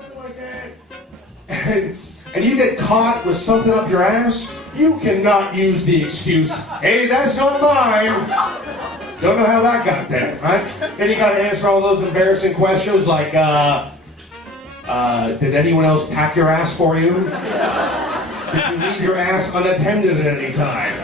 something like that, and you get caught with something up your ass, you cannot use the excuse, hey, that's not mine. Don't know how that got there, right? Then you got to answer all those embarrassing questions like, did anyone else pack your ass for you? Did you leave your ass unattended at any time?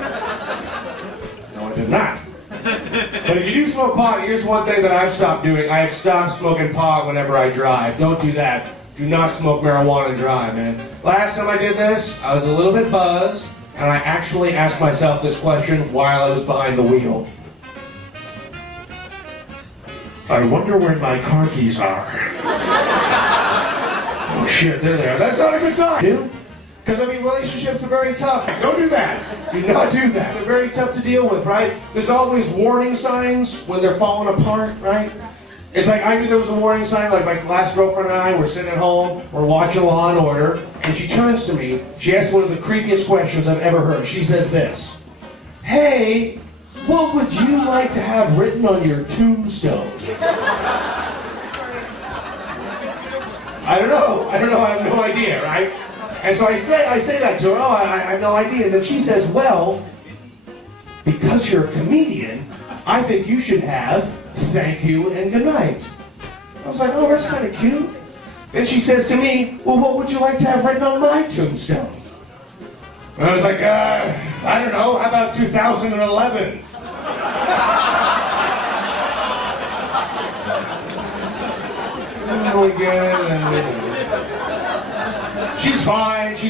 No, I did not. But if you do smoke pot, here's one thing that I've stopped doing. I have stopped smoking pot whenever I drive. Don't do that. Do not smoke marijuana and drive, man. Last time I did this, I was a little bit buzzed, and I actually asked myself this question while I was behind the wheel. I wonder where my car keys are. Oh shit, there they are. That's not a good sign, dude. Because, I mean, relationships are very tough. Don't do that. Do not do that. They're very tough to deal with, right? There's always warning signs when they're falling apart, right? It's like, I knew there was a warning sign, like my last girlfriend and I were sitting at home, we're watching Law & Order, and she turns to me, she asks one of the creepiest questions I've ever heard. She says this, hey, what would you like to have written on your tombstone? I don't know, I have no idea, right? And so I say that to her, I have no idea. And then she says, well, because you're a comedian, I think you should have thank you and good night. I was like, oh, that's kind of cute. Then she says to me, well, what would you like to have written on my tombstone? And I was like, I don't know, how about 2011? She's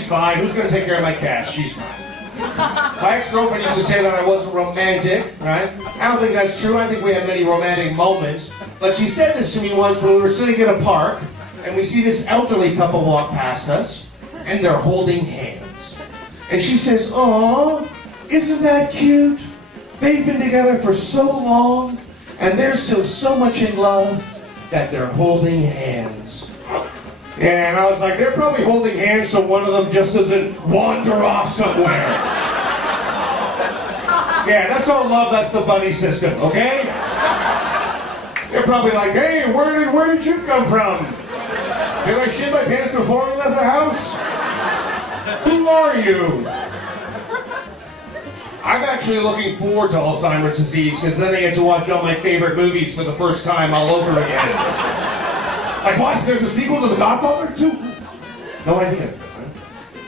fine. Who's going to take care of my cash? She's fine. My ex-girlfriend used to say that I wasn't romantic, right? I don't think that's true. I think we had many romantic moments. But she said this to me once when we were sitting in a park, and we see this elderly couple walk past us, and they're holding hands. And she says, "Aw, isn't that cute? They've been together for so long, and they're still so much in love that they're holding hands." Yeah, and I was like, they're probably holding hands so one of them just doesn't wander off somewhere. Yeah, that's not love, that's the buddy system, okay? They're probably like, hey, where did you come from? Did I shit my pants before we left the house? Who are you? I'm actually looking forward to Alzheimer's disease, because then I get to watch all my favorite movies for the first time all over again. Like, what? There's a sequel to The Godfather, too? No idea.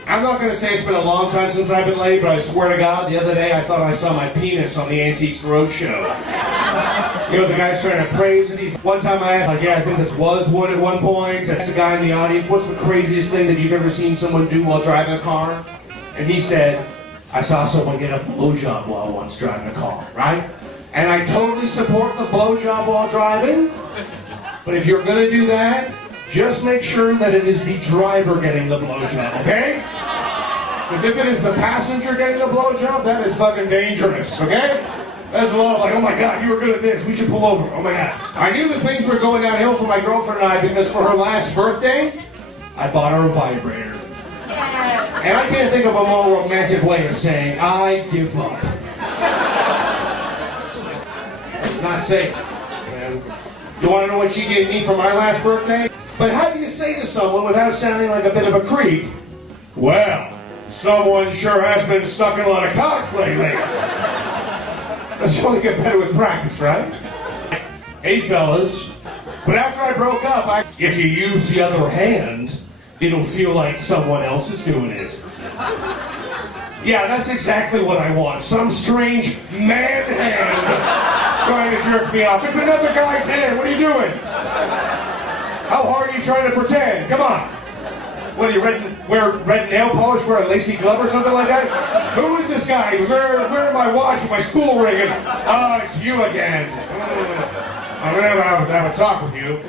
I'm not going to say it's been a long time since I've been laid, but I swear to God, the other day I thought I saw my penis on the Antiques Roadshow. You know, the guy's trying to praise it. One time I asked, like, yeah, I think this was wood at one point. I asked the guy in the audience, what's the craziest thing that you've ever seen someone do while driving a car? And he said, I saw someone get a blowjob while once driving a car, right? And I totally support the blowjob while driving. But if you're going to do that, just make sure that it is the driver getting the blowjob, okay? Because if it is the passenger getting the blowjob, that is fucking dangerous, okay? That's a lot of like, oh my God, you were good at this, we should pull over, oh my God. I knew that things were going downhill for my girlfriend and I because for her last birthday, I bought her a vibrator. And I can't think of a more romantic way of saying, I give up. That's not safe, man. You want to know what she gave me for my last birthday? But how do you say to someone without sounding like a bit of a creep, well, someone sure has been sucking a lot of cocks lately. Let's only get better with practice, right? Hey, fellas. But after I broke up, if you use the other hand, it'll feel like someone else is doing it. Yeah, that's exactly what I want. Some strange man hand trying to jerk me off. It's another guy's hand. What are you doing? How hard are you trying to pretend? Come on. What, are you wear red nail polish, wear a lacy glove or something like that? Who is this guy? He was wearing my watch and my school ring and, oh, it's you again. I'm going to have a talk with you.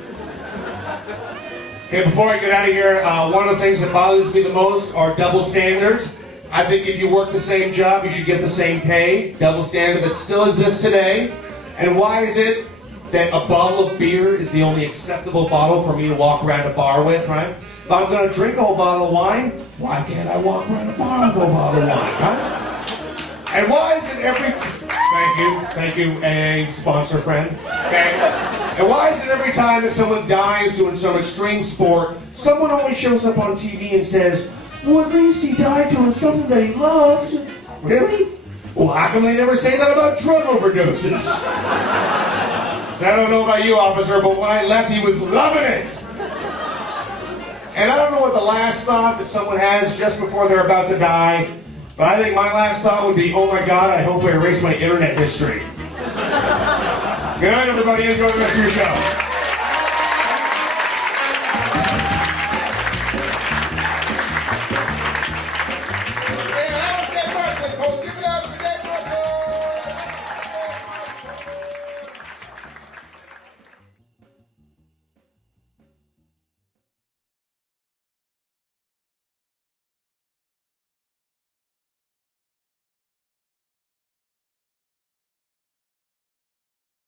Okay, before I get out of here, one of the things that bothers me the most are double standards. I think if you work the same job, you should get the same pay. Double standard that still exists today. And why is it that a bottle of beer is the only acceptable bottle for me to walk around a bar with, right? If I'm going to drink a whole bottle of wine, why can't I walk around a bar with a whole bottle of wine, right? And why is it every... Thank you, AA sponsor friend. Okay. And why is it every time that someone dies doing some extreme sport, someone always shows up on TV and says, well, at least he died doing something that he loved? Really? Well, how come they never say that about drug overdoses? So I don't know about you, officer, but when I left, he was loving it. And I don't know what the last thought that someone has just before they're about to die, but I think my last thought would be, oh my God, I hope I erase my internet history. Good night, everybody. Enjoy the rest of your show.